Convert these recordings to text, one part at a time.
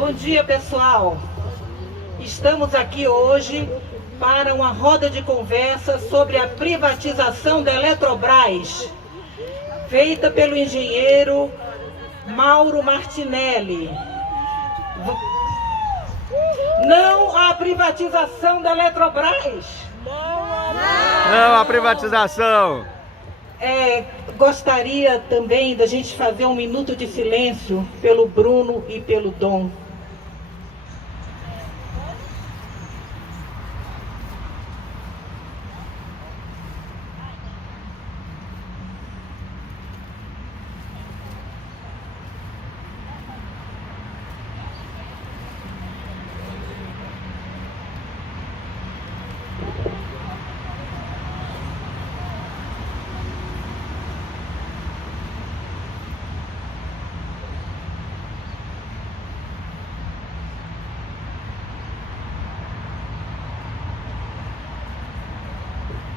Bom dia, pessoal. Estamos aqui hoje para uma roda de conversa sobre a privatização da Eletrobras, feita pelo engenheiro Mauro Martinelli. Não à privatização da Eletrobras! Não à privatização! Gostaria também da gente fazer um minuto de silêncio pelo Bruno e pelo Dom.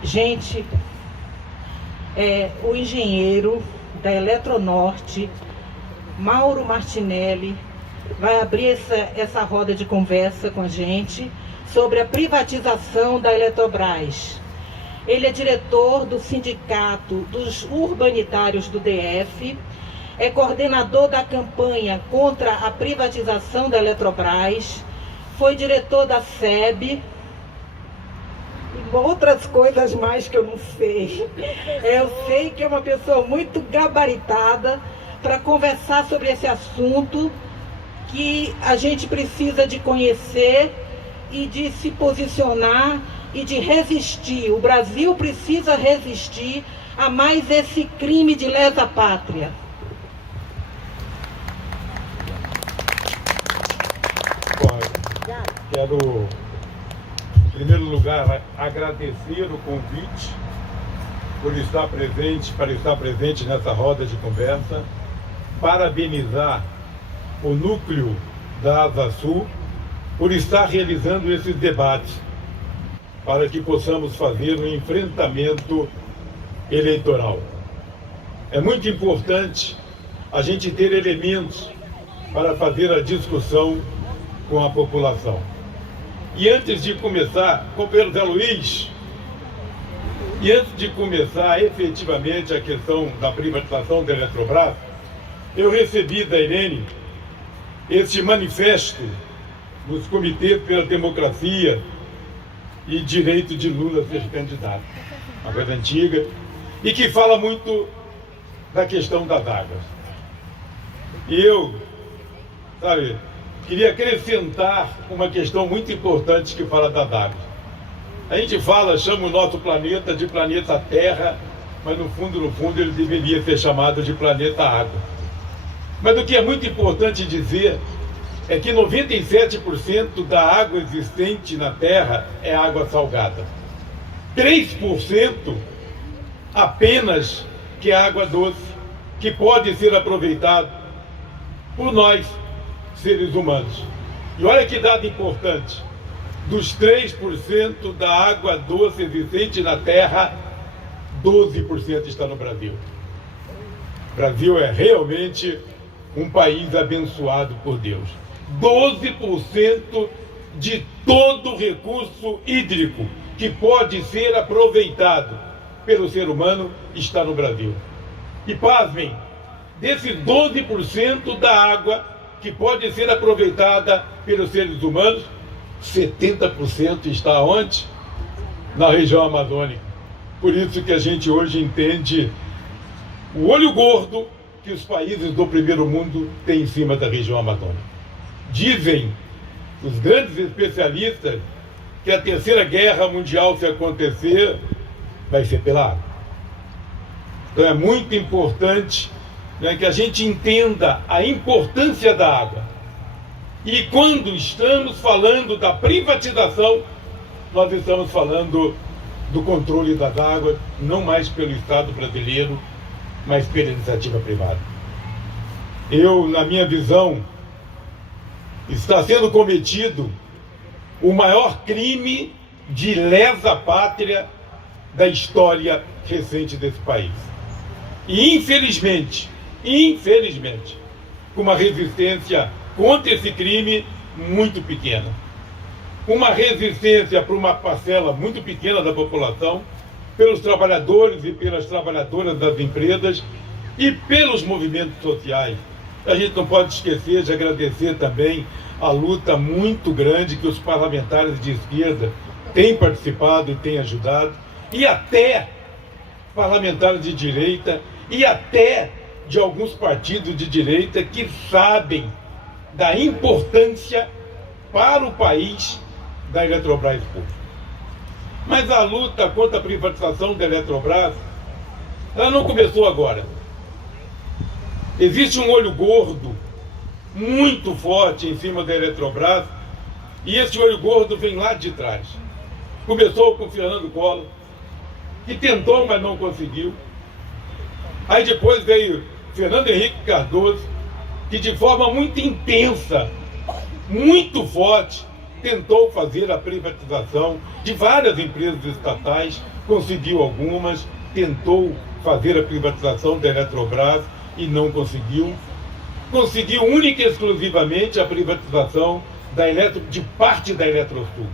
Gente, o engenheiro da Eletronorte, Mauro Martinelli, vai abrir essa roda de conversa com a gente sobre a privatização da Eletrobras. Ele é diretor do Sindicato dos Urbanitários do DF, é coordenador da campanha contra a privatização da Eletrobras, foi diretor da SEB, outras coisas mais que eu não sei. Eu sei que é uma pessoa muito gabaritada para conversar sobre esse assunto que a gente precisa de conhecer e de se posicionar e de resistir. O Brasil precisa resistir a mais esse crime de lesa pátria. Quero, em primeiro lugar, agradecer o convite para estar presente nessa roda de conversa, parabenizar o núcleo da Asa Sul por estar realizando esses debates, para que possamos fazer um enfrentamento eleitoral. É muito importante a gente ter elementos para fazer a discussão com a população. E antes de começar, companheiro Zé Luiz, efetivamente a questão da privatização da Eletrobras, eu recebi da Irene este manifesto dos comitês pela democracia e direito de Lula ser candidato, uma coisa antiga, e que fala muito da questão das águas. E eu, queria acrescentar uma questão muito importante que fala das águas. A gente chama o nosso planeta de planeta Terra, mas no fundo ele deveria ser chamado de planeta Água. Mas o que é muito importante dizer é que 97% da água existente na Terra é água salgada. 3% apenas que é água doce, que pode ser aproveitado por nós, seres humanos. E olha que dado importante: dos 3% da água doce existente na Terra, 12% está no Brasil. O Brasil é realmente um país abençoado por Deus. 12% de todo o recurso hídrico que pode ser aproveitado pelo ser humano está no Brasil. E pasmem, desses 12% da água que pode ser aproveitada pelos seres humanos, 70% está onde? Na região amazônica. Por isso que a gente hoje entende o olho gordo que os países do primeiro mundo têm em cima da região amazônica. Dizem os grandes especialistas que a Terceira Guerra Mundial, se acontecer, vai ser pela água. Então é muito importante que a gente entenda a importância da água. E quando estamos falando da privatização, nós estamos falando do controle das águas, não mais pelo Estado brasileiro, mas pela iniciativa privada. Na minha visão, está sendo cometido o maior crime de lesa pátria da história recente desse país. E infelizmente, com uma resistência contra esse crime muito pequena. Uma resistência para uma parcela muito pequena da população, pelos trabalhadores e pelas trabalhadoras das empresas e pelos movimentos sociais. A gente não pode esquecer de agradecer também a luta muito grande que os parlamentares de esquerda têm participado e têm ajudado, e até parlamentares de direita, e até de alguns partidos de direita que sabem da importância para o país da Eletrobras Pública. Mas a luta contra a privatização da Eletrobras, ela não começou agora. Existe um olho gordo muito forte em cima da Eletrobras, e esse olho gordo vem lá de trás. Começou com o Fernando Collor, que tentou, mas não conseguiu. Aí depois veio Fernando Henrique Cardoso, que de forma muito intensa, muito forte, tentou fazer a privatização de várias empresas estatais, conseguiu algumas, tentou fazer a privatização da Eletrobras e não conseguiu. Conseguiu única e exclusivamente a privatização de parte da Eletrosul.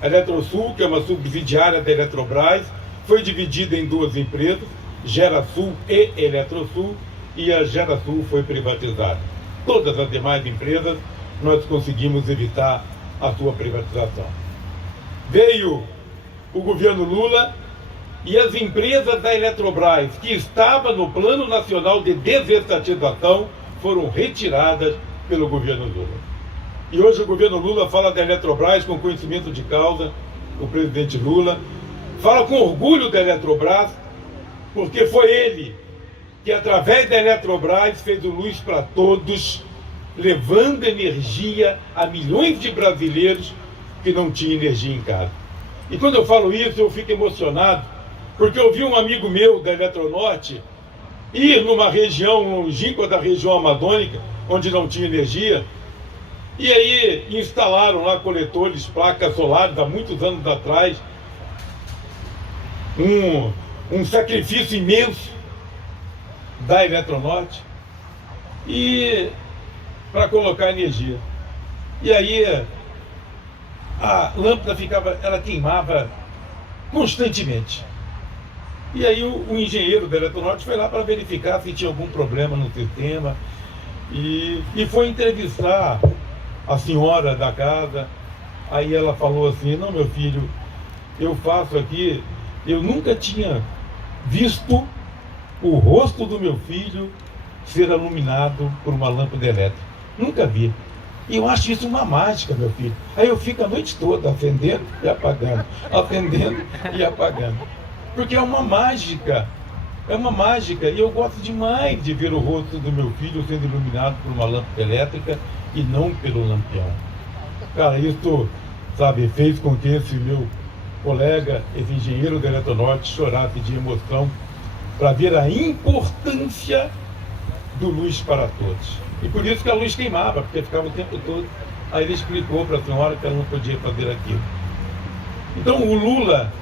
A Eletrosul, que é uma subsidiária da Eletrobras, foi dividida em duas empresas, Gerasul e Eletrosul, e a Gerasul foi privatizada. Todas as demais empresas nós conseguimos evitar a sua privatização. Veio o governo Lula e as empresas da Eletrobras, que estavam no Plano Nacional de Desestatização, foram retiradas pelo governo Lula. E hoje o governo Lula fala da Eletrobras com conhecimento de causa, o presidente Lula fala com orgulho da Eletrobras, porque foi ele que, através da Eletrobras, fez o Luz para Todos, levando energia a milhões de brasileiros que não tinham energia em casa. E quando eu falo isso, eu fico emocionado, porque eu vi um amigo meu da Eletronorte ir numa região longínqua da região amazônica, onde não tinha energia, e aí instalaram lá coletores, placas solares, há muitos anos atrás, um sacrifício imenso da Eletronorte, e para colocar energia. E aí a lâmpada ela queimava constantemente. E aí o engenheiro da Eletronorte foi lá para verificar se tinha algum problema no sistema e foi entrevistar a senhora da casa. Aí ela falou assim: não, meu filho, eu faço aqui, eu nunca tinha visto o rosto do meu filho ser iluminado por uma lâmpada elétrica. Nunca vi. E eu acho isso uma mágica, meu filho. Aí eu fico a noite toda acendendo e apagando, acendendo e apagando. Porque é uma mágica, e eu gosto demais de ver o rosto do meu filho sendo iluminado por uma lâmpada elétrica e não pelo lampião. Cara, isso, sabe, fez com que esse meu colega, esse engenheiro da Eletronorte, chorasse de emoção para ver a importância do Luz para Todos. E por isso que a luz queimava, porque ficava o tempo todo. Aí ele explicou para a senhora que ela não podia fazer aquilo. Então o Lula,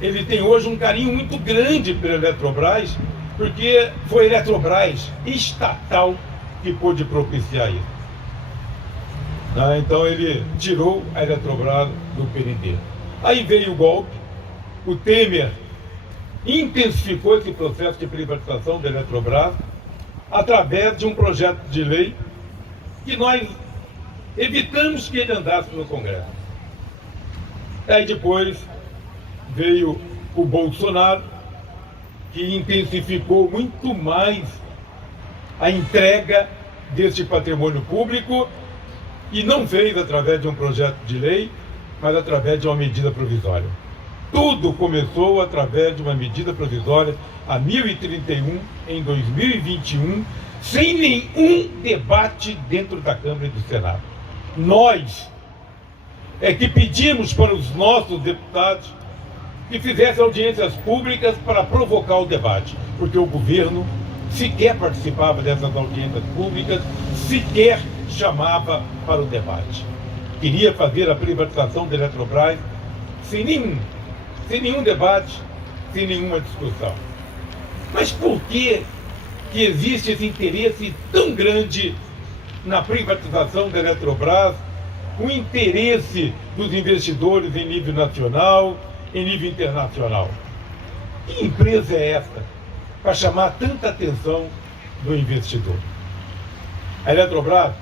ele tem hoje um carinho muito grande pela Eletrobras, porque foi a Eletrobras estatal que pôde propiciar isso. Então ele tirou a Eletrobras do PND. Aí veio o golpe, o Temer intensificou esse processo de privatização da Eletrobras através de um projeto de lei que nós evitamos que ele andasse no Congresso. Aí depois veio o Bolsonaro, que intensificou muito mais a entrega deste patrimônio público e não fez através de um projeto de lei, mas através de uma medida provisória. Tudo começou através de uma medida provisória, a 1031, em 2021, sem nenhum debate dentro da Câmara e do Senado. Nós é que pedimos para os nossos deputados que fizessem audiências públicas para provocar o debate, porque o governo sequer participava dessas audiências públicas, sequer chamava para o debate. Queria fazer a privatização da Eletrobras sem nenhum debate, sem nenhuma discussão. Mas por que existe esse interesse tão grande na privatização da Eletrobras, o interesse dos investidores em nível nacional, em nível internacional. Que empresa é essa para chamar tanta atenção do investidor? A Eletrobras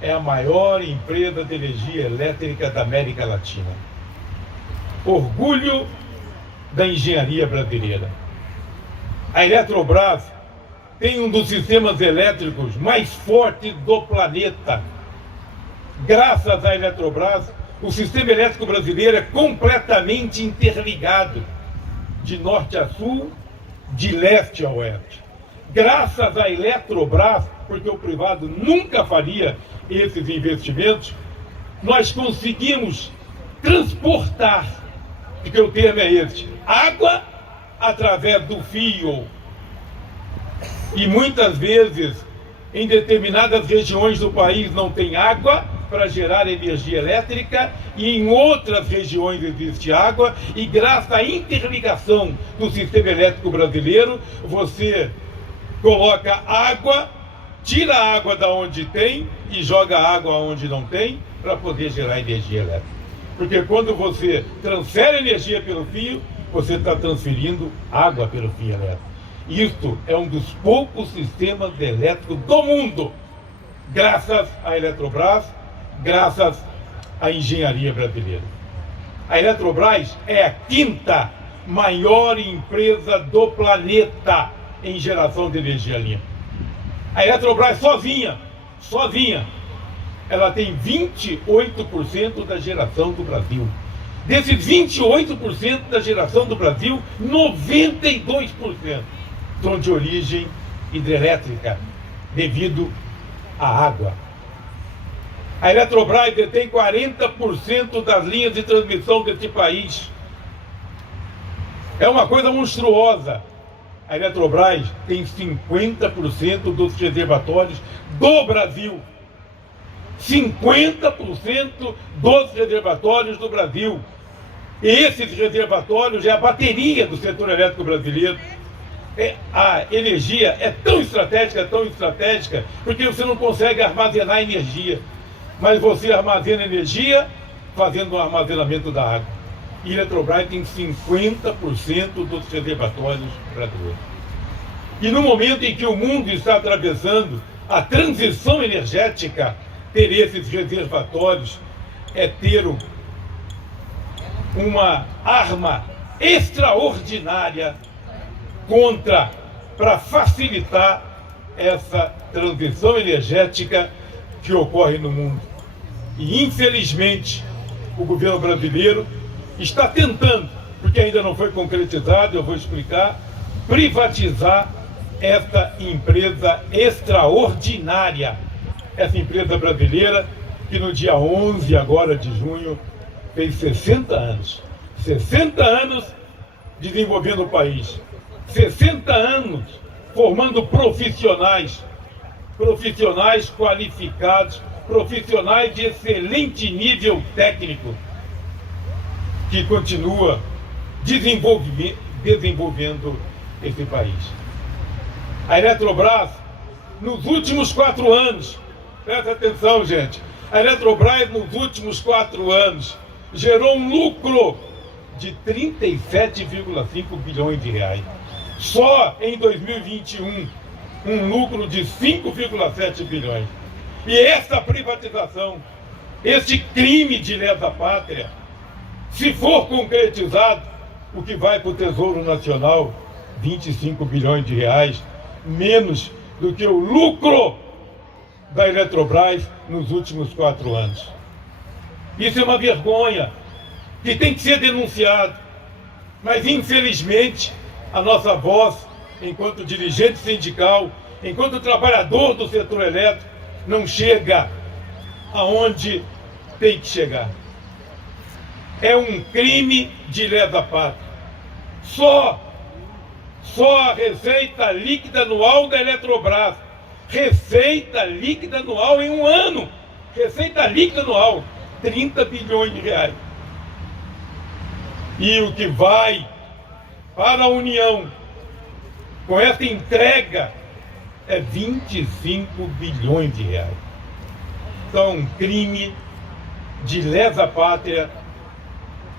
é a maior empresa de energia elétrica da América Latina. Orgulho da engenharia brasileira. A Eletrobras tem um dos sistemas elétricos mais fortes do planeta. Graças à Eletrobras, o sistema elétrico brasileiro é completamente interligado, de norte a sul, de leste a oeste. Graças à Eletrobras, porque o privado nunca faria esses investimentos, nós conseguimos transportar, porque o termo é esse, água através do fio. E muitas vezes, em determinadas regiões do país não tem água para gerar energia elétrica, e em outras regiões existe água, e graças à interligação do sistema elétrico brasileiro, você coloca água, tira a água da onde tem e joga água onde não tem para poder gerar energia elétrica. Porque quando você transfere energia pelo fio, você está transferindo água pelo fio elétrico. Isto é um dos poucos sistemas elétricos do mundo, graças à Eletrobras, graças à engenharia brasileira. A Eletrobras é a quinta maior empresa do planeta em geração de energia limpa. A Eletrobras sozinha, ela tem 28% da geração do Brasil. Desses 28% da geração do Brasil, 92% são de origem hidrelétrica, devido à água. A Eletrobras detém 40% das linhas de transmissão desse país. É uma coisa monstruosa. A Eletrobras tem 50% dos reservatórios do Brasil. 50% dos reservatórios do Brasil. E esses reservatórios é a bateria do setor elétrico brasileiro. A energia é tão estratégica, porque você não consegue armazenar energia. Mas você armazena energia fazendo o armazenamento da água. E a Eletrobras tem 50% dos reservatórios brasileiros. E no momento em que o mundo está atravessando a transição energética, ter esses reservatórios é ter uma arma extraordinária para facilitar essa transição energética que ocorre no mundo. E infelizmente o governo brasileiro está tentando, porque ainda não foi concretizado, eu vou explicar, privatizar essa empresa extraordinária, essa empresa brasileira que no dia 11 agora de junho fez 60 anos. 60 anos desenvolvendo o país. 60 anos formando profissionais qualificados, profissionais de excelente nível técnico, que continua desenvolvendo esse país. A Eletrobras, nos últimos 4 anos, presta atenção, gente, a Eletrobras nos últimos 4 anos gerou um lucro de 37,5 bilhões de reais. Só em 2021, um lucro de 5,7 bilhões. E essa privatização, este crime de lesa pátria, se for concretizado, o que vai para o Tesouro Nacional, 25 bilhões de reais, menos do que o lucro da Eletrobras nos últimos 4 anos. Isso é uma vergonha que tem que ser denunciado. Mas, infelizmente, a nossa voz, enquanto dirigente sindical, enquanto trabalhador do setor elétrico, não chega aonde tem que chegar. É um crime de lesa pátria. Só a receita líquida anual da Eletrobras, receita líquida anual em um ano, receita líquida anual, 30 bilhões de reais. E o que vai para a União, com essa entrega é 25 bilhões de reais. Então é um crime de lesa pátria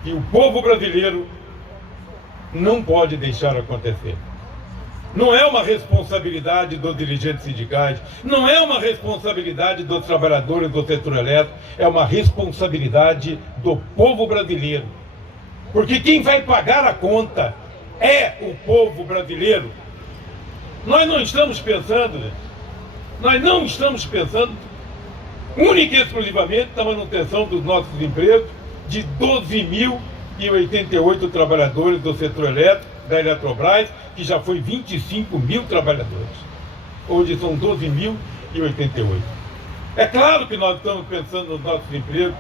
que o povo brasileiro não pode deixar acontecer. Não é uma responsabilidade dos dirigentes sindicais, não é uma responsabilidade dos trabalhadores do setor elétrico, é uma responsabilidade do povo brasileiro. Porque quem vai pagar a conta é o povo brasileiro. Nós não estamos pensando, nós não estamos pensando única e exclusivamente na manutenção dos nossos empregos de 12.088 trabalhadores do setor elétrico, da Eletrobras, que já foi 25 mil trabalhadores. Hoje são 12.088. É claro que nós estamos pensando nos nossos empregos,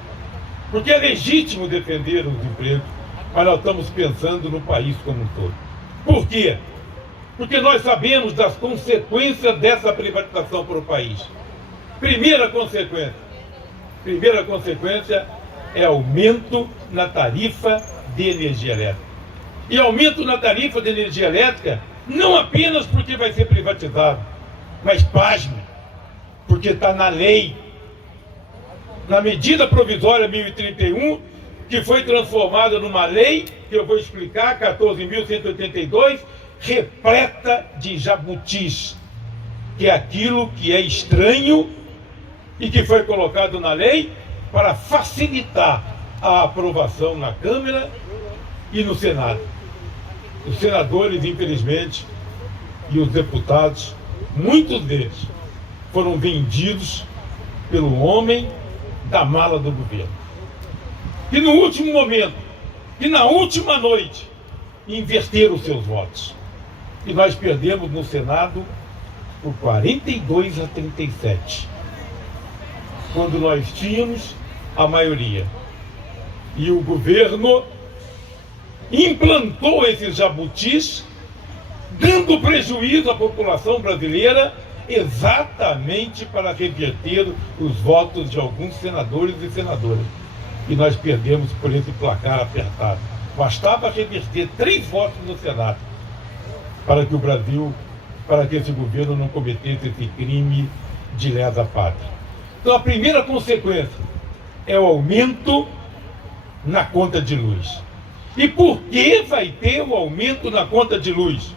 porque é legítimo defender os empregos, mas nós estamos pensando no país como um todo. Por quê? Porque nós sabemos das consequências dessa privatização para o país. Primeira consequência é aumento na tarifa de energia elétrica. E aumento na tarifa de energia elétrica não apenas porque vai ser privatizado, mas pasme, porque está na lei. Na medida provisória 1031, que foi transformada numa lei, que eu vou explicar, 14.182, repleta de jabutis, que é aquilo que é estranho e que foi colocado na lei para facilitar a aprovação na Câmara e no Senado. Os senadores, infelizmente, e os deputados, muitos deles, foram vendidos pelo homem da mala do governo. E no último momento, e na última noite, inverteram seus votos. E nós perdemos no Senado por 42 a 37, quando nós tínhamos a maioria. E o governo implantou esses jabutis, dando prejuízo à população brasileira, exatamente para reverter os votos de alguns senadores e senadoras. E nós perdemos por esse placar apertado. Bastava reverter 3 votos no Senado para que o Brasil, para que esse governo não cometesse esse crime de lesa pátria. Então a primeira consequência é o aumento na conta de luz. E por que vai ter um aumento na conta de luz?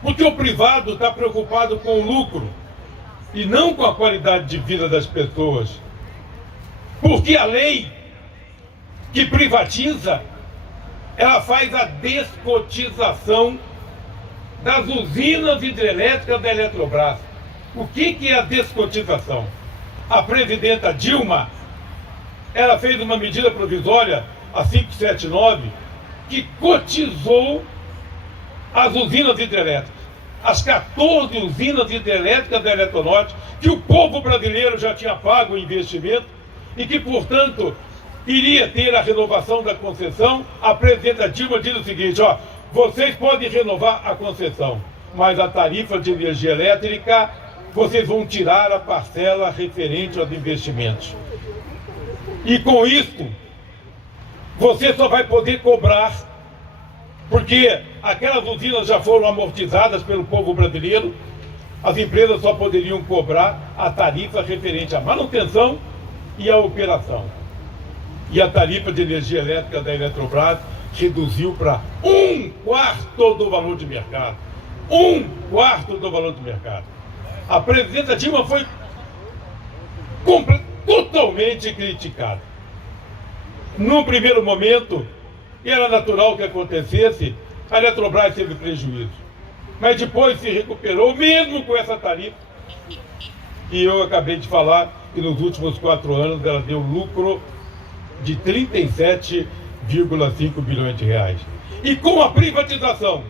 Porque o privado está preocupado com o lucro e não com a qualidade de vida das pessoas. Porque a lei que privatiza, ela faz a descotização das usinas hidrelétricas da Eletrobras. O que é a descotização? A presidenta Dilma, ela fez uma medida provisória, a 579, que cotizou as usinas hidrelétricas, as 14 usinas hidrelétricas da Eletronorte, que o povo brasileiro já tinha pago o investimento e que, portanto, iria ter a renovação da concessão. A presidenta Dilma diz o seguinte, ó, vocês podem renovar a concessão, mas a tarifa de energia elétrica, vocês vão tirar a parcela referente aos investimentos. E com isso, você só vai poder cobrar, porque aquelas usinas já foram amortizadas pelo povo brasileiro, as empresas só poderiam cobrar a tarifa referente à manutenção e à operação. E a tarifa de energia elétrica da Eletrobras reduziu para 1/4 do valor de mercado. 1/4 do valor de mercado. A presidenta Dilma foi totalmente criticada. No primeiro momento, era natural que acontecesse, a Eletrobras teve prejuízo. Mas depois se recuperou, mesmo com essa tarifa. E eu acabei de falar que nos últimos 4 anos ela deu lucro de 37,5 bilhões de reais. E com a privatização,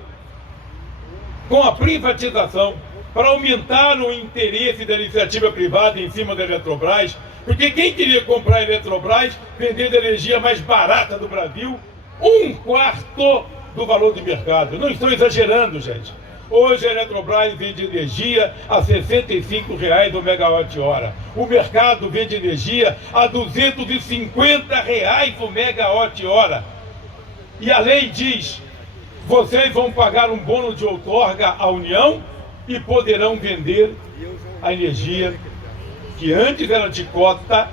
para aumentar o interesse da iniciativa privada em cima da Eletrobras, porque quem queria comprar a Eletrobras vendendo a energia mais barata do Brasil, 1/4 do valor de mercado. Não estou exagerando, gente. Hoje a Eletrobras vende energia a R$ 65,00 o megawatt-hora. O mercado vende energia a R$ 250,00 o megawatt-hora. E a lei diz, vocês vão pagar um bônus de outorga à União e poderão vender a energia que antes era de cota,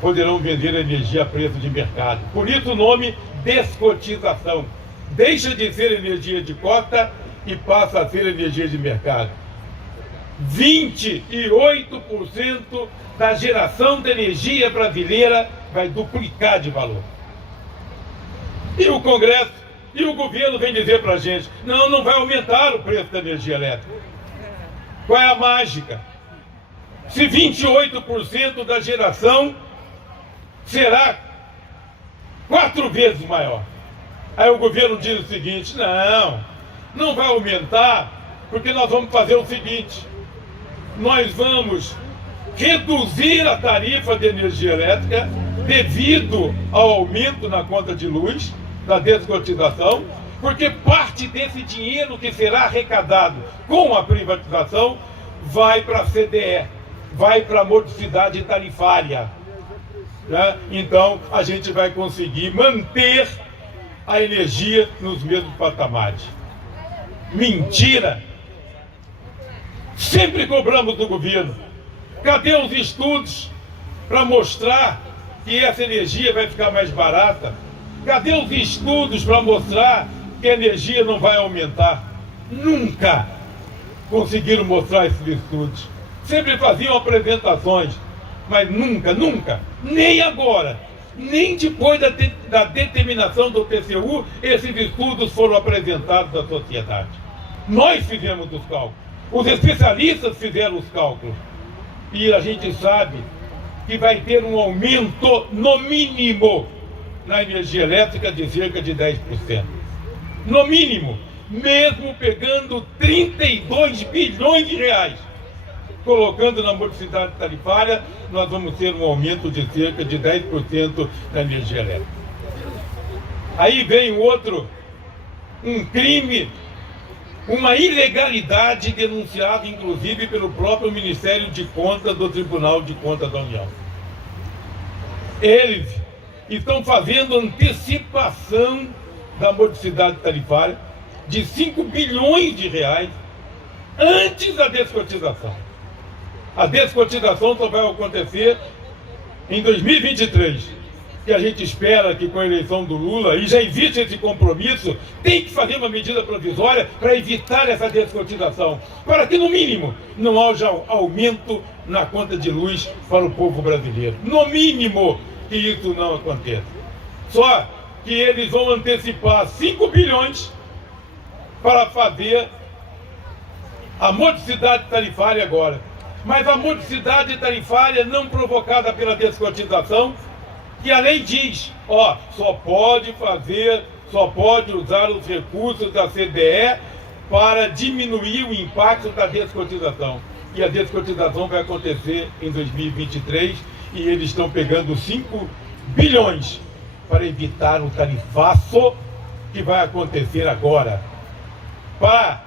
poderão vender a energia a preço de mercado. Por isso o nome descotização. Deixa de ser energia de cota e passa a ser energia de mercado. 28% da geração de energia brasileira vai duplicar de valor. E o Congresso e o governo vem dizer para a gente, não vai aumentar o preço da energia elétrica. Qual é a mágica? Se 28% da geração será 4 vezes maior. Aí o governo diz o seguinte, não vai aumentar, porque nós vamos fazer o seguinte, nós vamos reduzir a tarifa de energia elétrica devido ao aumento na conta de luz, da descotização, porque parte desse dinheiro que será arrecadado com a privatização vai para a CDE, vai para a modicidade tarifária. Né? Então a gente vai conseguir manter a energia nos mesmos patamares. Mentira! Sempre cobramos do governo. Cadê os estudos para mostrar que essa energia vai ficar mais barata? Cadê os estudos para mostrar que a energia não vai aumentar? Nunca conseguiram mostrar esses estudos. Sempre faziam apresentações, mas nunca, nem agora, nem depois da determinação do TCU, esses estudos foram apresentados à sociedade. Nós fizemos os cálculos, os especialistas fizeram os cálculos, e a gente sabe que vai ter um aumento, no mínimo, na energia elétrica de cerca de 10%. No mínimo, mesmo pegando 32 bilhões de reais, colocando na modicidade tarifária, nós vamos ter um aumento de cerca de 10% da energia elétrica. Aí vem um crime, uma ilegalidade denunciada, inclusive, pelo próprio Ministério de Contas do Tribunal de Contas da União. Eles estão fazendo antecipação da modicidade tarifária de 5 bilhões de reais antes da descotização. A descotização só vai acontecer em 2023, que a gente espera que com a eleição do Lula, e já existe esse compromisso, tem que fazer uma medida provisória para evitar essa descotização, para que no mínimo não haja aumento na conta de luz para o povo brasileiro. No mínimo que isso não aconteça. Só que eles vão antecipar 5 bilhões para fazer a modicidade tarifária agora. Mas a modicidade tarifária não provocada pela descotização, que a lei diz, só pode usar os recursos da CDE para diminuir o impacto da descotização. E a descotização vai acontecer em 2023 e eles estão pegando 5 bilhões para evitar o tarifaço que vai acontecer agora, para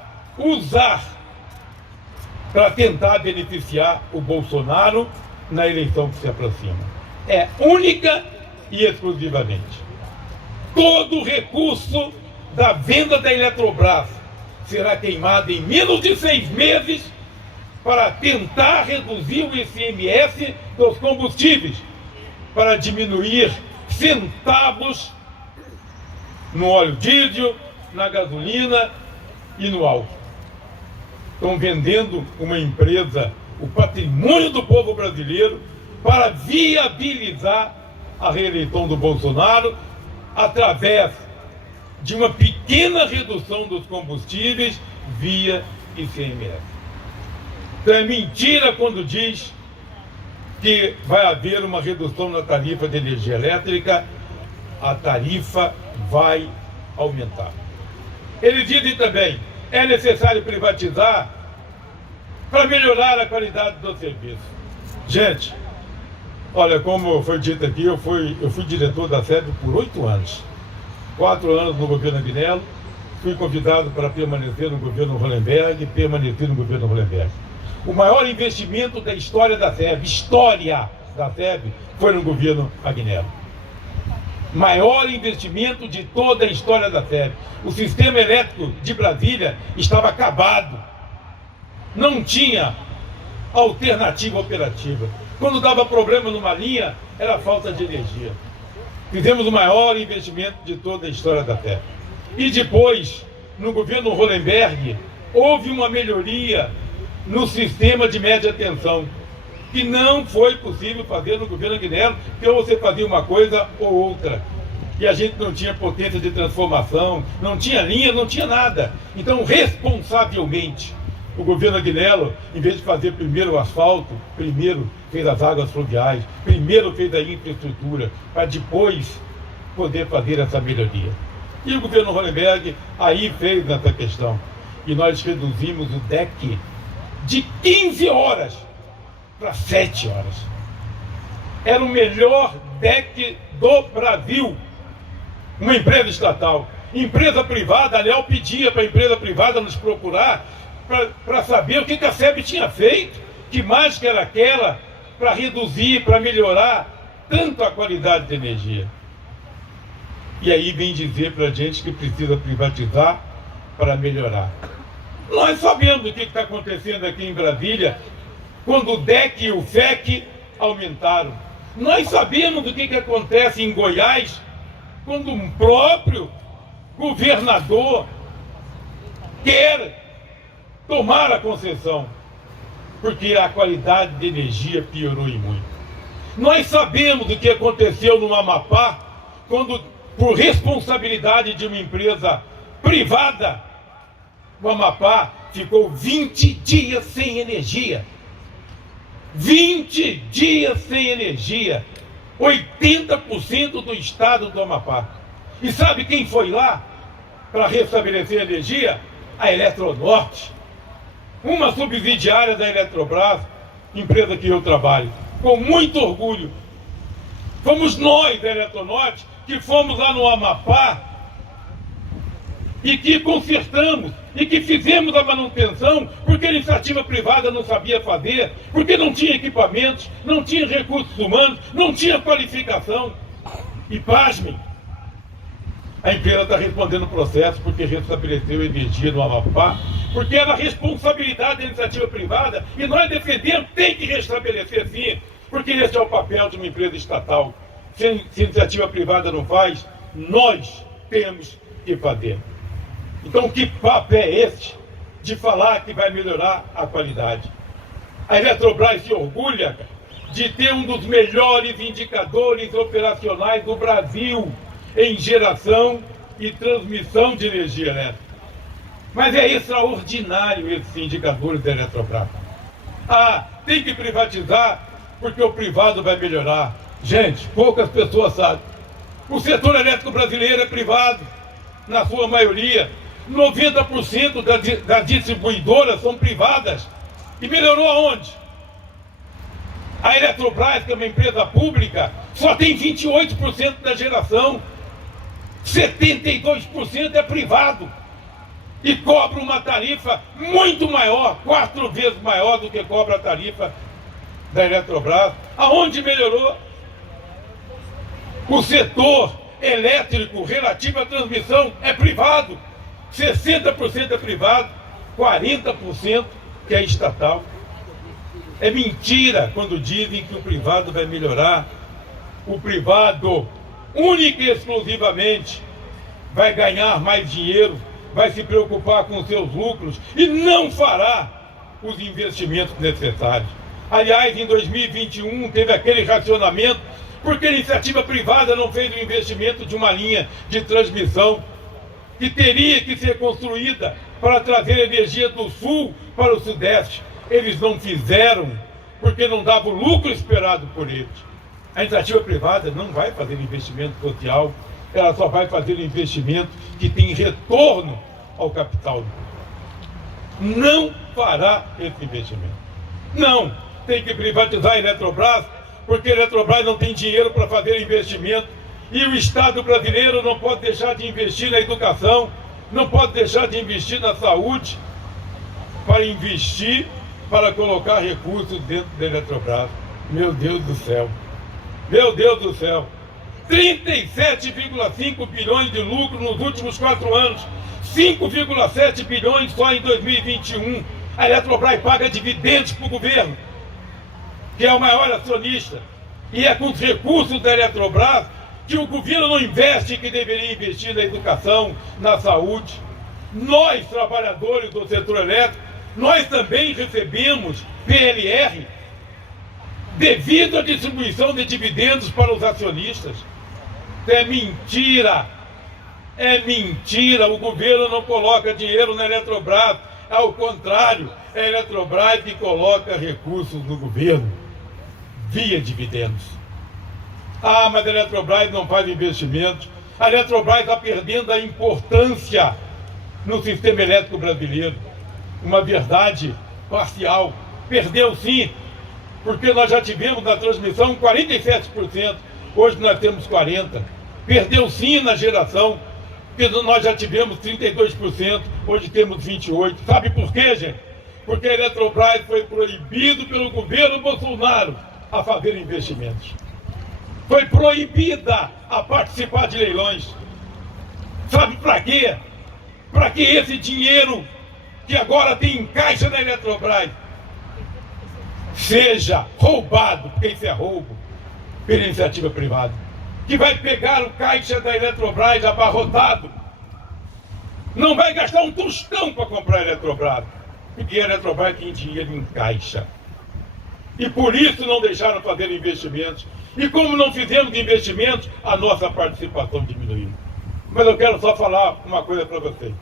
tentar beneficiar o Bolsonaro na eleição que se aproxima. É única e exclusivamente. Todo o recurso da venda da Eletrobras será queimado em menos de 6 meses para tentar reduzir o ICMS dos combustíveis, para diminuir centavos no óleo diesel, na gasolina e no álcool. Estão vendendo uma empresa, o patrimônio do povo brasileiro, para viabilizar a reeleição do Bolsonaro através de uma pequena redução dos combustíveis via ICMS. Então é mentira quando diz que vai haver uma redução na tarifa de energia elétrica. A tarifa vai aumentar. Eles dizem também, é necessário privatizar para melhorar a qualidade do serviço. Gente, olha, como foi dito aqui, eu fui diretor da SEB por 8 anos. 4 anos no governo Agnello, fui convidado para permanecer no governo Hollenberg e permaneci no governo Hollenberg. O maior investimento da história da SEB, foi no governo Agnello. Maior investimento de toda a história da FEB. O sistema elétrico de Brasília estava acabado. Não tinha alternativa operativa. Quando dava problema numa linha, era falta de energia. Fizemos o maior investimento de toda a história da FEB. E depois, no governo Hollenberg, houve uma melhoria no sistema de média tensão, que não foi possível fazer no governo Agnello, porque ou você fazia uma coisa ou outra. E a gente não tinha potência de transformação, não tinha linha, não tinha nada. Então, responsavelmente, o governo Agnello, em vez de fazer primeiro o asfalto, primeiro fez as águas fluviais, primeiro fez a infraestrutura, para depois poder fazer essa melhoria. E o governo Hollenberg aí fez essa questão. E nós reduzimos o DEC de 15 horas para 7 horas. Era o melhor DEC do Brasil. Uma empresa estatal. Empresa privada, a ANEEL pedia para a empresa privada nos procurar para saber o que a SEB tinha feito, que mágica era aquela para reduzir, para melhorar tanto a qualidade de energia. E aí vem dizer para a gente que precisa privatizar para melhorar. Nós sabemos o que está acontecendo aqui em Brasília, quando o DEC e o FEC aumentaram. Nós sabemos o que acontece em Goiás, quando um próprio governador quer tomar a concessão, porque a qualidade de energia piorou e muito. Nós sabemos o que aconteceu no Amapá, quando, por responsabilidade de uma empresa privada, o Amapá ficou 20 dias sem energia. 20 dias sem energia. 80% do estado do Amapá. E sabe quem foi lá para restabelecer a energia? A Eletronorte. Uma subsidiária da Eletrobras, empresa que eu trabalho. Com muito orgulho. Fomos nós, da Eletronorte, que fomos lá no Amapá e que consertamos e que fizemos a manutenção, porque a iniciativa privada não sabia fazer, porque não tinha equipamentos, não tinha recursos humanos, não tinha qualificação. E pasmem, a empresa está respondendo o processo porque restabeleceu energia no Amapá, porque era responsabilidade da iniciativa privada, e nós defendemos, tem que restabelecer sim, porque esse é o papel de uma empresa estatal. Se a iniciativa privada não faz, nós temos que fazer. Então, que papo é esse de falar que vai melhorar a qualidade? A Eletrobras se orgulha de ter um dos melhores indicadores operacionais do Brasil em geração e transmissão de energia elétrica. Mas é extraordinário esses indicadores da Eletrobras. Ah, tem que privatizar porque o privado vai melhorar. Gente, poucas pessoas sabem. O setor elétrico brasileiro é privado, na sua maioria. 90% das distribuidoras são privadas. E melhorou aonde? A Eletrobras, que é uma empresa pública, só tem 28% da geração. 72% é privado. E cobra uma tarifa muito maior, 4 vezes maior do que cobra a tarifa da Eletrobras. Aonde melhorou? O setor elétrico relativo à transmissão é privado. 60% é privado, 40% que é estatal. É mentira quando dizem que o privado vai melhorar. O privado, única e exclusivamente, vai ganhar mais dinheiro, vai se preocupar com seus lucros e não fará os investimentos necessários. Aliás, em 2021 teve aquele racionamento porque a iniciativa privada não fez o investimento de uma linha de transmissão que teria que ser construída para trazer energia do sul para o sudeste. Eles não fizeram porque não dava o lucro esperado por eles. A iniciativa privada não vai fazer investimento social, ela só vai fazer investimento que tem retorno ao capital. Não fará esse investimento. Não, tem que privatizar a Eletrobras, porque a Eletrobras não tem dinheiro para fazer investimento. E o Estado brasileiro não pode deixar de investir na educação, não pode deixar de investir na saúde, para investir, para colocar recursos dentro da Eletrobras. Meu Deus do céu! Meu Deus do céu! 37,5 bilhões de lucro nos últimos 4 anos, 5,7 bilhões só em 2021. A Eletrobras paga dividendos para o governo, que é o maior acionista, e é com os recursos da Eletrobras que o governo não investe, que deveria investir na educação, na saúde. Nós, trabalhadores do setor elétrico, nós também recebemos PLR devido à distribuição de dividendos para os acionistas. É mentira! É mentira! O governo não coloca dinheiro na Eletrobras. Ao contrário, é a Eletrobras que coloca recursos no governo via dividendos. Ah, mas a Eletrobras não faz investimentos. A Eletrobras está perdendo a importância no sistema elétrico brasileiro. Uma verdade parcial. Perdeu sim, porque nós já tivemos na transmissão 47%, hoje nós temos 40%. Perdeu sim na geração, porque nós já tivemos 32%, hoje temos 28%. Sabe por quê, gente? Porque a Eletrobras foi proibido pelo governo Bolsonaro a fazer investimentos. Foi proibida a participar de leilões. Sabe para quê? Para que esse dinheiro que agora tem em caixa na Eletrobras seja roubado, porque isso é roubo, pela iniciativa privada, que vai pegar o caixa da Eletrobras abarrotado, não vai gastar um tostão para comprar a Eletrobras, porque a Eletrobras tem dinheiro em caixa. E por isso não deixaram fazer investimentos. E como não fizemos investimentos, a nossa participação diminuiu. Mas eu quero só falar uma coisa para vocês.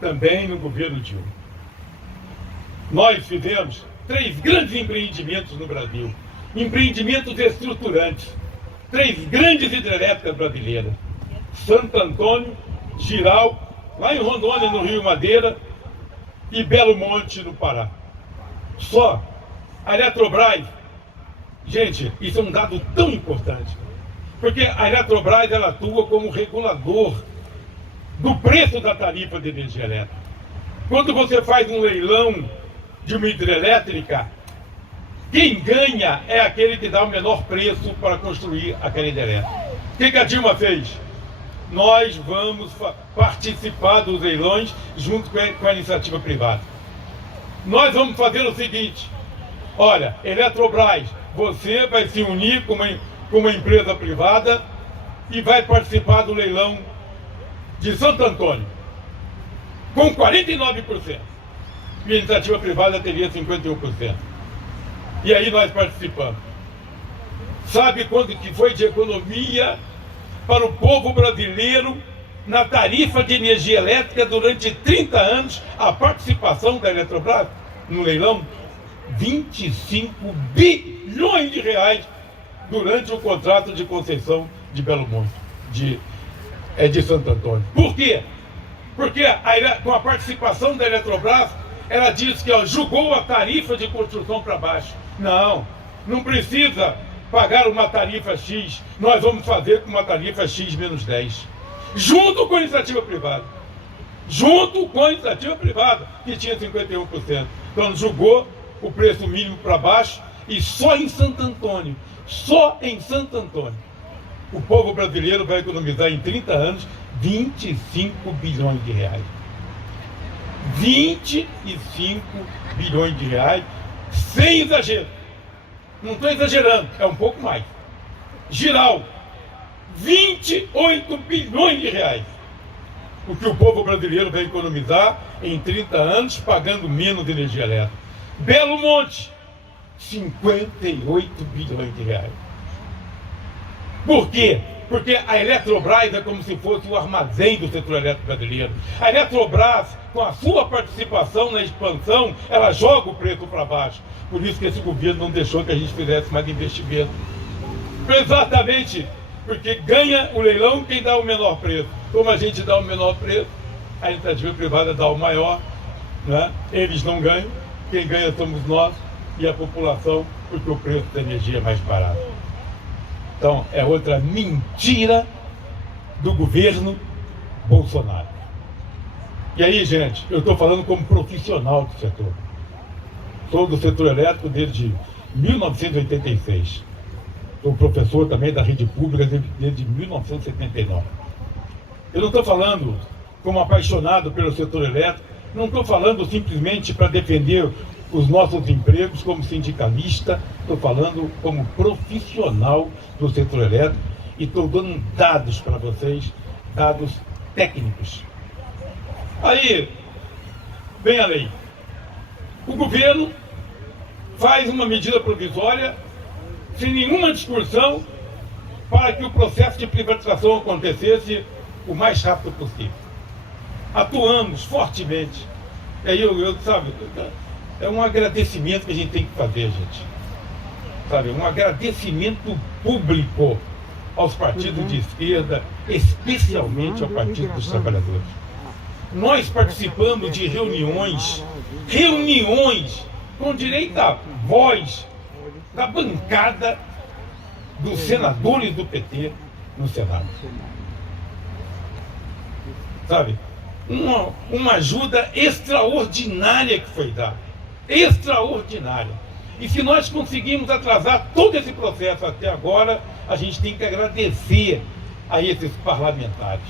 Também no governo Dilma, nós fizemos 3 grandes empreendimentos no Brasil. Empreendimentos estruturantes. 3 grandes hidrelétricas brasileiras. Santo Antônio, Jirau, lá em Rondônia, no Rio Madeira, e Belo Monte, no Pará. Só a Eletrobras, gente, isso é um dado tão importante, porque a Eletrobras ela atua como regulador do preço da tarifa de energia elétrica. Quando você faz um leilão de uma hidrelétrica, quem ganha é aquele que dá o menor preço para construir aquela hidrelétrica. O que a Dilma fez? Nós vamos participar dos leilões junto com a iniciativa privada. Nós vamos fazer o seguinte: olha, Eletrobras, você vai se unir com uma empresa privada e vai participar do leilão de Santo Antônio com 49%. E a iniciativa privada teria 51%. E aí nós participamos. Sabe quanto que foi de economia para o povo brasileiro na tarifa de energia elétrica durante 30 anos a participação da Eletrobras no leilão? 25 bilhões de reais durante o contrato de concessão de Belo Monte, de Santo Antônio. Por quê? Porque com a participação da Eletrobras, ela diz que jogou a tarifa de construção para baixo. Não precisa pagar uma tarifa X, nós vamos fazer com uma tarifa X menos 10. Junto com a iniciativa privada. Junto com a iniciativa privada, que tinha 51%. Então jogou o preço mínimo para baixo, e só em Santo Antônio, o povo brasileiro vai economizar em 30 anos 25 bilhões de reais. 25 bilhões de reais, sem exagero. Não estou exagerando, é um pouco mais. Jirau, 28 bilhões de reais. O que o povo brasileiro vai economizar em 30 anos, pagando menos de energia elétrica. Belo Monte, 58 bilhões de reais. Por quê? Porque a Eletrobras é como se fosse o armazém do setor elétrico brasileiro. A Eletrobras, com a sua participação na expansão, ela joga o preço para baixo. Por isso que esse governo não deixou que a gente fizesse mais investimento. Exatamente, porque ganha o leilão quem dá o menor preço. Como a gente dá o menor preço, a iniciativa privada dá o maior, né? Eles não ganham, quem ganha somos nós e a população, porque o preço da energia é mais barato. Então, é outra mentira do governo Bolsonaro. E aí, gente, eu estou falando como profissional do setor. Sou do setor elétrico desde 1986. sou professor também da rede pública desde 1979. Eu não estou falando como apaixonado pelo setor elétrico, não estou falando simplesmente para defender os nossos empregos como sindicalista, estou falando como profissional do setor elétrico e estou dando dados para vocês, dados técnicos. Aí, vem a lei. O governo faz uma medida provisória sem nenhuma discussão para que o processo de privatização acontecesse o mais rápido possível. Atuamos fortemente. E aí sabe, é um agradecimento que a gente tem que fazer, gente. Sabe, um agradecimento público aos partidos de esquerda, especialmente ao Partido dos Trabalhadores. Nós participamos de reuniões com direito à voz da bancada dos senadores do PT no Senado. Sabe? Uma ajuda extraordinária que foi dada. Extraordinária. E se nós conseguimos atrasar todo esse processo até agora, a gente tem que agradecer a esses parlamentares,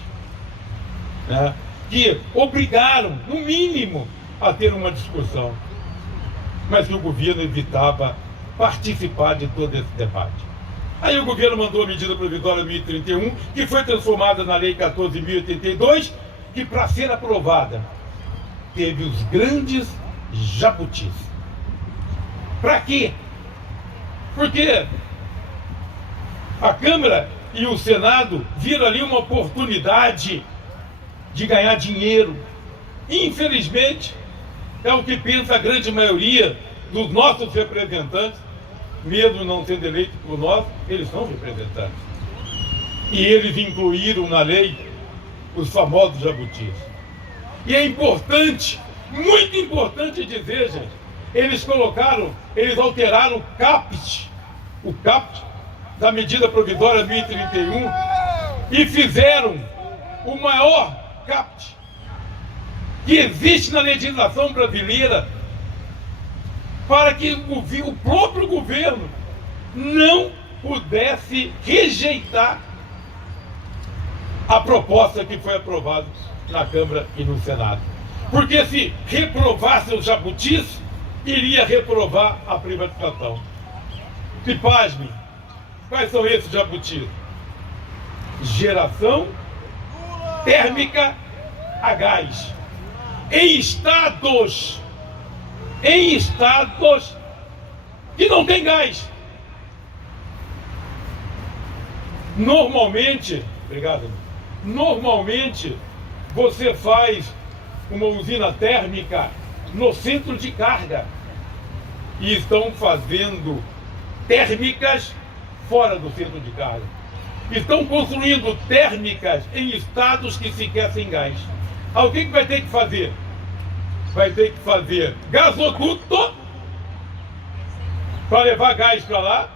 né, que obrigaram, no mínimo, a ter uma discussão, mas que o governo evitava participar de todo esse debate. Aí o governo mandou a medida provisória 1031, que foi transformada na lei 14.082, que para ser aprovada teve os grandes jabutis. Para quê? Porque a Câmara e o Senado viram ali uma oportunidade de ganhar dinheiro. Infelizmente, é o que pensa a grande maioria dos nossos representantes, mesmo não sendo eleitos por nós, eles são representantes. E eles incluíram na lei os famosos jabutis. E é importante, muito importante dizer, gente, eles alteraram o caput da medida provisória 1031 e fizeram o maior caput que existe na legislação brasileira para que o próprio governo não pudesse rejeitar a proposta que foi aprovada na Câmara e no Senado. Porque se reprovasse os jabutis, iria reprovar a privatização. E pasmem, quais são esses jabutis? Geração térmica a gás. Em estados que não tem gás. Normalmente, você faz uma usina térmica no centro de carga. E estão fazendo térmicas fora do centro de carga. Estão construindo térmicas em estados que sequer têm gás. O que vai ter que fazer? Vai ter que fazer gasoduto para levar gás para lá.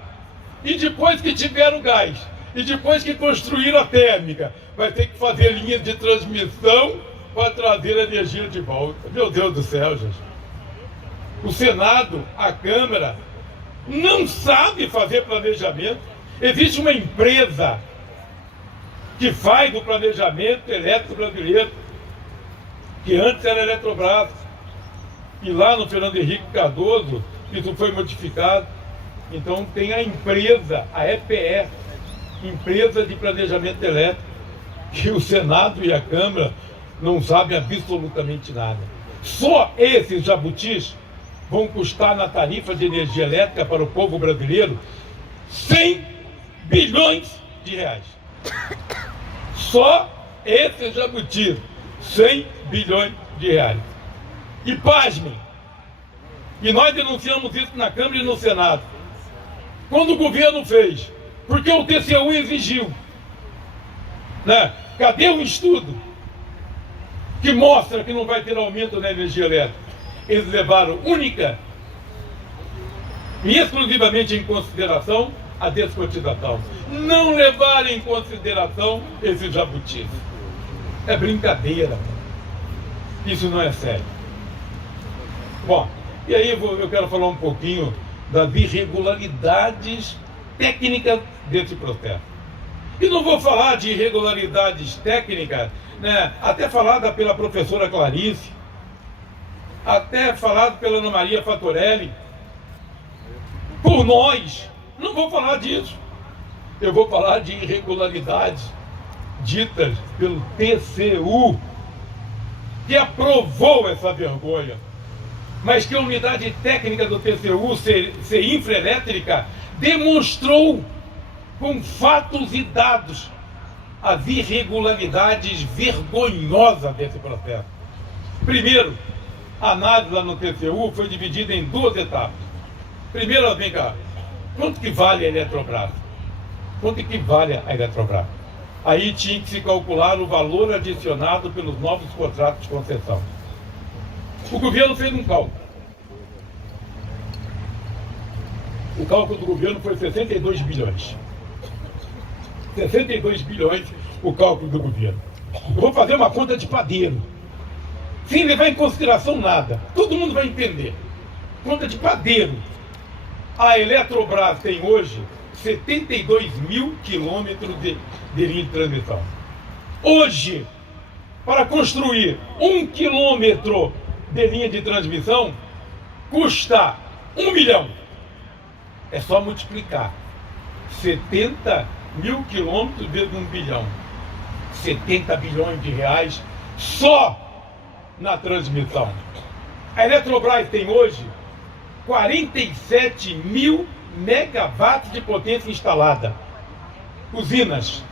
E depois que tiver o gás, e depois que construíram a térmica, vai ter que fazer linhas de transmissão para trazer a energia de volta. Meu Deus do céu, gente. O Senado, a Câmara, não sabe fazer planejamento. Existe uma empresa que faz o planejamento elétrico brasileiro, que antes era Eletrobras, e lá no Fernando Henrique Cardoso, isso foi modificado. Então tem a empresa, a EPE, Empresa de Planejamento Elétrico, que o Senado e a Câmara não sabem absolutamente nada. Só esses jabutis vão custar na tarifa de energia elétrica para o povo brasileiro 100 bilhões de reais. Só esses jabutis, 100 bilhões de reais. E pasmem, e nós denunciamos isso na Câmara e no Senado. Quando o governo fez, porque o TCU exigiu, né? Cadê o estudo que mostra que não vai ter aumento na energia elétrica? Eles levaram única e exclusivamente em consideração a descotização. Não levaram em consideração esses jabutis. É brincadeira. Isso não é sério. Bom, e aí eu quero falar um pouquinho das irregularidades técnicas desse processo. E não vou falar de irregularidades técnicas, né, até falada pela professora Clarice, até falado pela Ana Maria Fatorelli, por nós. Não vou falar disso. Eu vou falar de irregularidades ditas pelo TCU, que aprovou essa vergonha, mas que a unidade técnica do TCU, CEINFRA Elétrica, demonstrou com fatos e dados as irregularidades vergonhosas desse processo. Primeiro, a análise lá no TCU foi dividida em duas etapas. Primeiro, vem cá, quanto que vale a Eletrobras? Quanto que vale a Eletrobras? Aí tinha que se calcular o valor adicionado pelos novos contratos de concessão. O governo fez um cálculo. O cálculo do governo foi 62 bilhões. 62 bilhões o cálculo do governo. Eu vou fazer uma conta de padeiro, sem levar em consideração nada. Todo mundo vai entender. Conta de padeiro. A Eletrobras tem hoje 72 mil quilômetros de linha de transmissão. Hoje, para construir 1 quilômetro de linha de transmissão, custa 1 milhão. É só multiplicar. 70 mil quilômetros vezes 1 bilhão. 70 bilhões de reais só na transmissão. A Eletrobras tem hoje 47 mil megawatts de potência instalada. Usinas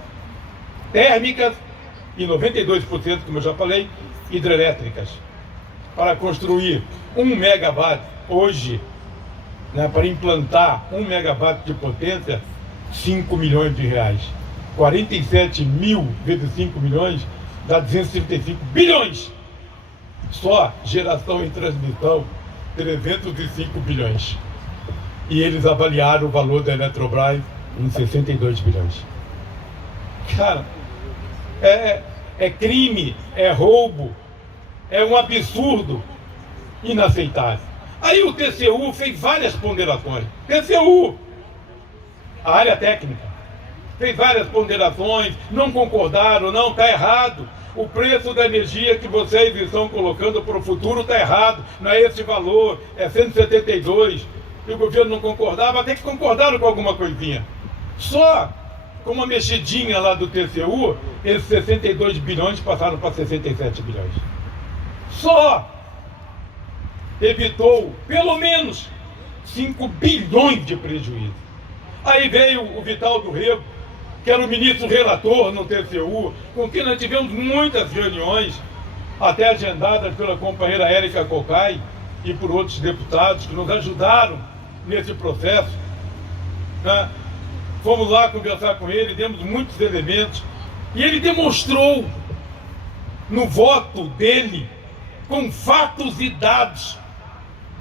térmicas e 92%, como eu já falei, hidrelétricas. Para construir 1 megawatt hoje, né, para implantar 1 megawatt de potência, 5 milhões de reais. 47 mil vezes 5 milhões dá 235 bilhões. Só geração e transmissão, 305 bilhões. E eles avaliaram o valor da Eletrobras em 62 bilhões. Cara, é crime, é roubo, é um absurdo inaceitável. Aí o TCU fez várias ponderações. TCU, a área técnica, fez várias ponderações, não concordaram, não, está errado. O preço da energia que vocês estão colocando para o futuro está errado, não é esse valor, é 172. E o governo não concordava, até que concordaram com alguma coisinha. Só com uma mexidinha lá do TCU, esses 62 bilhões passaram para 67 bilhões. Só evitou pelo menos 5 bilhões de prejuízo. Aí veio o Vital do Rego, que era o ministro relator no TCU, com quem nós tivemos muitas reuniões, até agendadas pela companheira Érica Cocai e por outros deputados que nos ajudaram nesse processo, né? Fomos lá conversar com ele, demos muitos elementos, e ele demonstrou no voto dele, com fatos e dados,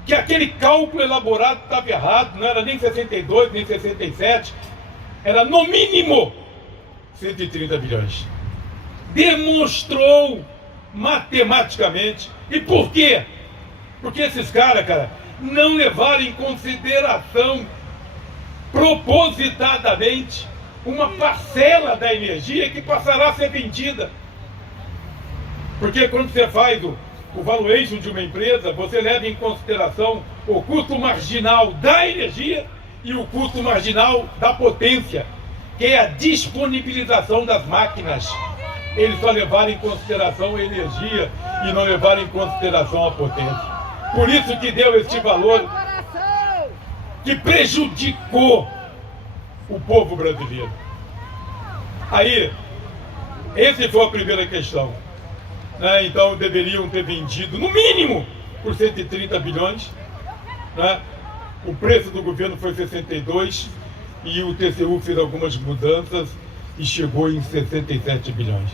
que aquele cálculo elaborado estava errado, não era nem 62, nem 67, era no mínimo 130 bilhões. Demonstrou matematicamente. E por quê? Porque esses caras, cara, não levaram em consideração propositadamente uma parcela da energia que passará a ser vendida. Porque quando você faz o valuation de uma empresa, você leva em consideração o custo marginal da energia e o custo marginal da potência, que é a disponibilização das máquinas. Eles só levaram em consideração a energia e não levaram em consideração a potência. Por isso que deu este valor que prejudicou o povo brasileiro. Aí, essa foi a primeira questão, né? Então deveriam ter vendido no mínimo por 130 bilhões, né? O preço do governo foi 62 e o TCU fez algumas mudanças e chegou em 67 bilhões.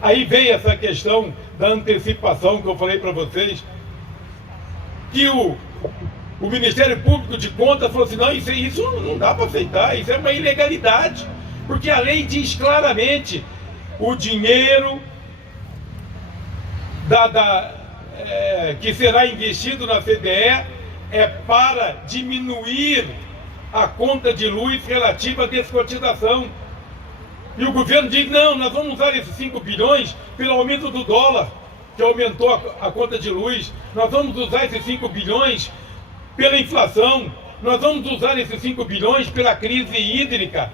Aí veio essa questão da antecipação que eu falei para vocês, que o Ministério Público de Contas falou assim, não, isso não dá para aceitar, isso é uma ilegalidade, porque a lei diz claramente, o dinheiro que será investido na CDE é para diminuir a conta de luz relativa à descotização. E o governo diz, não, nós vamos usar esses 5 bilhões pelo aumento do dólar, que aumentou a conta de luz. Nós vamos usar esses 5 bilhões pela inflação. Nós vamos usar esses 5 bilhões pela crise hídrica,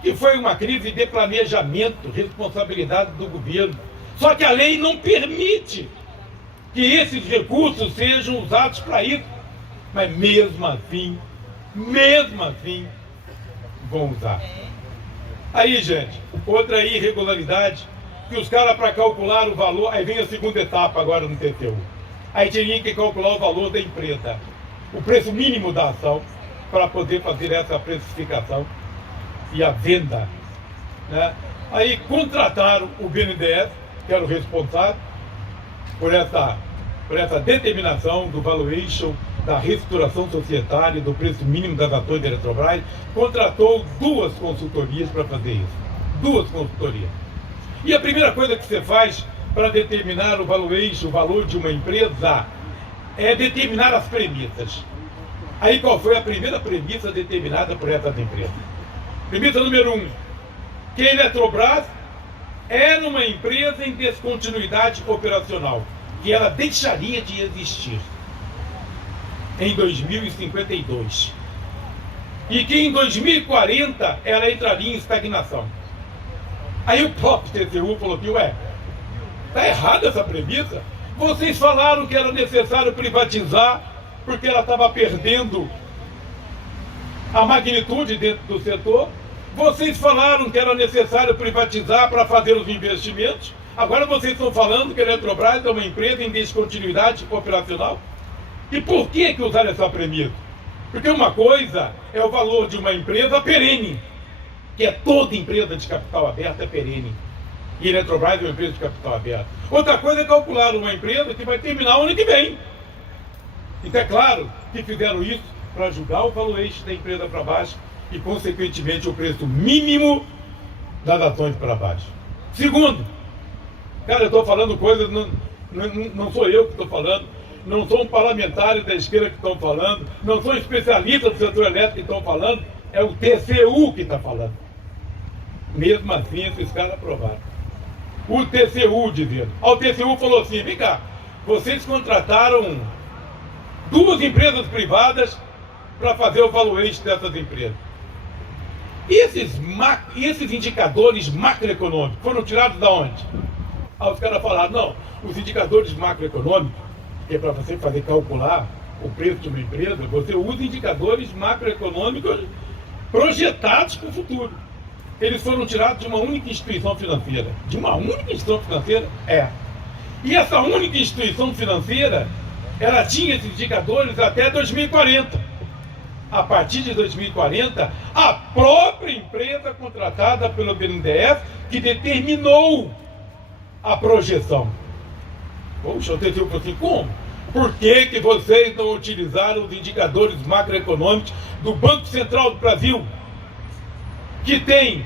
que foi uma crise de planejamento, responsabilidade do governo. Só que a lei não permite que esses recursos sejam usados para isso. Mas mesmo assim, vão usar. Aí, gente, outra irregularidade, que os caras, para calcular o valor, aí vem a segunda etapa agora no TCU. Aí tinha que calcular o valor da empresa, o preço mínimo da ação, para poder fazer essa precificação e a venda, né? Aí contrataram o BNDES, que era o responsável por essa determinação do valuation, da reestruturação societária, do preço mínimo das ações da Eletrobras, contratou 2 consultorias para fazer isso. 2 consultorias. E a primeira coisa que você faz para determinar o valuation, o valor de uma empresa, é determinar as premissas. Aí qual foi a primeira premissa determinada por essas empresas? Premissa número 1, que a Eletrobras era uma empresa em descontinuidade operacional, que ela deixaria de existir em 2052 e que em 2040 ela entraria em estagnação. Aí o próprio TCU falou que, está errada essa premissa. Vocês falaram que era necessário privatizar porque ela estava perdendo a magnitude dentro do setor. Vocês falaram que era necessário privatizar para fazer os investimentos. Agora vocês estão falando que a Eletrobras é uma empresa em descontinuidade operacional. E por que usaram essa premissa? Porque uma coisa é o valor de uma empresa perene, que é toda empresa de capital aberto é perene. E a Eletrobras é uma empresa de capital aberto. Outra coisa é calcular uma empresa que vai terminar o ano que vem. Então é claro que fizeram isso para julgar o valuation da empresa para baixo e, consequentemente, o preço mínimo das ações para baixo. Segundo, cara, eu estou falando coisas, não sou eu que estou falando, não são parlamentares da esquerda que estão falando, não são especialistas do setor elétrico que estão falando, é o TCU que está falando. Mesmo assim, esses caras aprovaram. O TCU dizendo. O TCU falou assim, vem cá, vocês contrataram 2 empresas privadas para fazer o valuation dessas empresas. E esses indicadores macroeconômicos foram tirados da onde? Os caras falaram, não, os indicadores macroeconômicos, que é para você fazer calcular o preço de uma empresa, você usa indicadores macroeconômicos projetados para o futuro. Eles foram tirados de uma única instituição financeira. De uma única instituição financeira? É. E essa única instituição financeira, ela tinha esses indicadores até 2040. A partir de 2040, a própria empresa contratada pelo BNDES que determinou a projeção. Poxa, eu tentei assim, como? Por que vocês não utilizaram os indicadores macroeconômicos do Banco Central do Brasil, que tem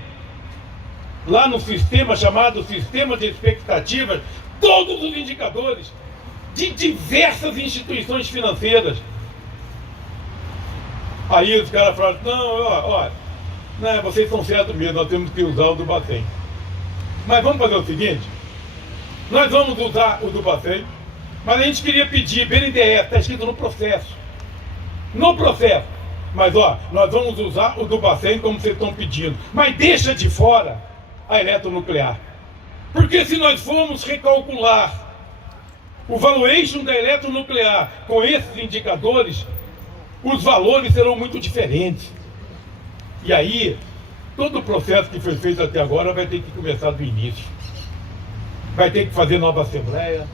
lá no sistema chamado Sistema de Expectativas todos os indicadores de diversas instituições financeiras? Aí os caras falaram, não, vocês estão certos mesmo, nós temos que usar o do Bacen. Mas vamos fazer o seguinte, nós vamos usar o do Bacen, mas a gente queria pedir, BNDES, está escrito no processo. No processo. Mas nós vamos usar o do Bacen como vocês estão pedindo. Mas deixa de fora a eletronuclear. Porque se nós formos recalcular o valuation da eletronuclear com esses indicadores, os valores serão muito diferentes. E aí, todo o processo que foi feito até agora vai ter que começar do início. Vai ter que fazer nova assembleia,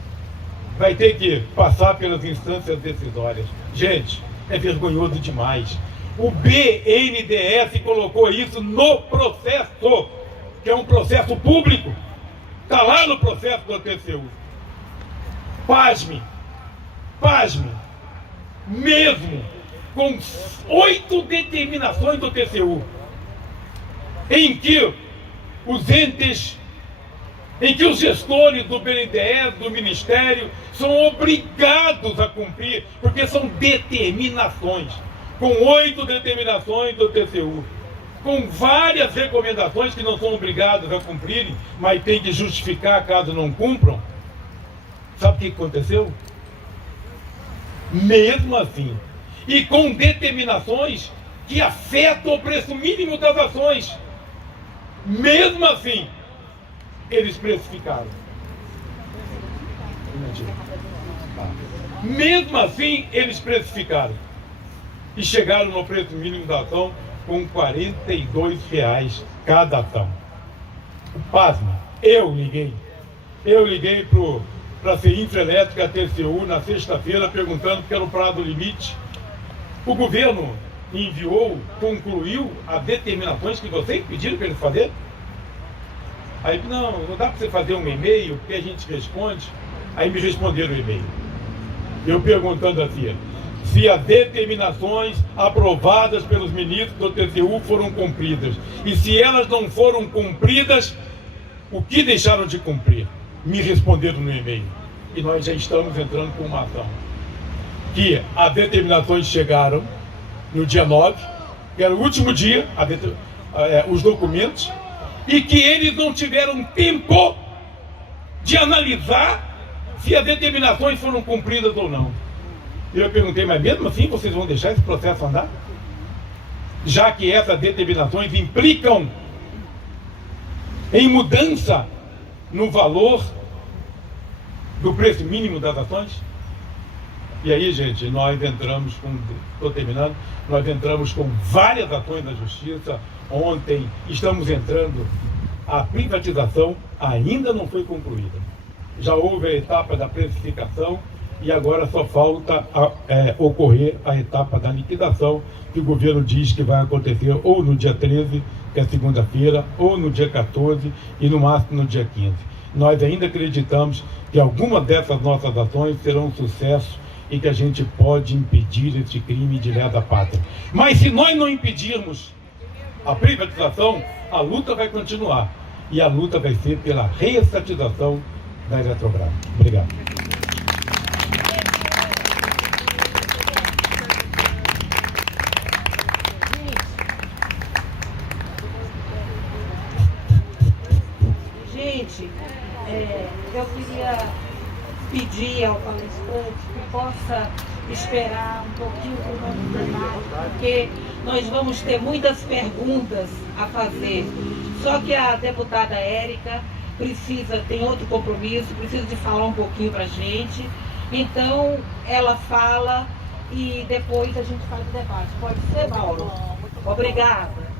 vai ter que passar pelas instâncias decisórias. Gente, é vergonhoso demais. O BNDES colocou isso no processo, que é um processo público. Está lá no processo do TCU. Pasme, mesmo com 8 determinações do TCU, em que os gestores do BNDES, do Ministério, são obrigados a cumprir, porque são determinações. com 8 determinações do TCU, com várias recomendações que não são obrigadas a cumprirem, mas tem que justificar caso não cumpram. Sabe o que aconteceu? Mesmo assim, e com determinações que afetam o preço mínimo das ações, mesmo assim, eles precificaram. Mesmo assim, eles precificaram. E chegaram no preço mínimo da ação com R$42 cada ação. Pasma, eu liguei para a Infra Elétrica TCU na sexta-feira perguntando que era o prazo limite. O governo enviou, concluiu as determinações que vocês pediram para eles fazerem? Aí, não dá para você fazer um e-mail, porque a gente responde. Aí me responderam o e-mail. Eu perguntando assim, se as determinações aprovadas pelos ministros do TCU foram cumpridas. E se elas não foram cumpridas, o que deixaram de cumprir? Me responderam no e-mail. E nós já estamos entrando com uma ação. Que as determinações chegaram no dia 9, que era o último dia, os documentos, e que eles não tiveram tempo de analisar se as determinações foram cumpridas ou não. E eu perguntei, mas mesmo assim vocês vão deixar esse processo andar? Já que essas determinações implicam em mudança no valor do preço mínimo das ações? E aí, gente, nós entramos com várias ações na justiça. Ontem estamos entrando, a privatização ainda não foi concluída. Já houve a etapa da precificação e agora só falta ocorrer a etapa da liquidação, que o governo diz que vai acontecer ou no dia 13, que é segunda-feira, ou no dia 14 e no máximo no dia 15. Nós ainda acreditamos que algumas dessas nossas ações serão um sucesso e que a gente pode impedir esse crime de lesa pátria. Mas se nós não impedirmos a privatização, a luta vai continuar. E a luta vai ser pela reestatização da Eletrobras. Obrigado. Gente, eu queria pedir ao palestrante que possa esperar um pouquinho para o nosso debate, porque nós vamos ter muitas perguntas a fazer. Só que a deputada Érica tem outro compromisso, precisa de falar um pouquinho para a gente. Então, ela fala e depois a gente faz o debate. Pode ser, Mauro? Obrigada.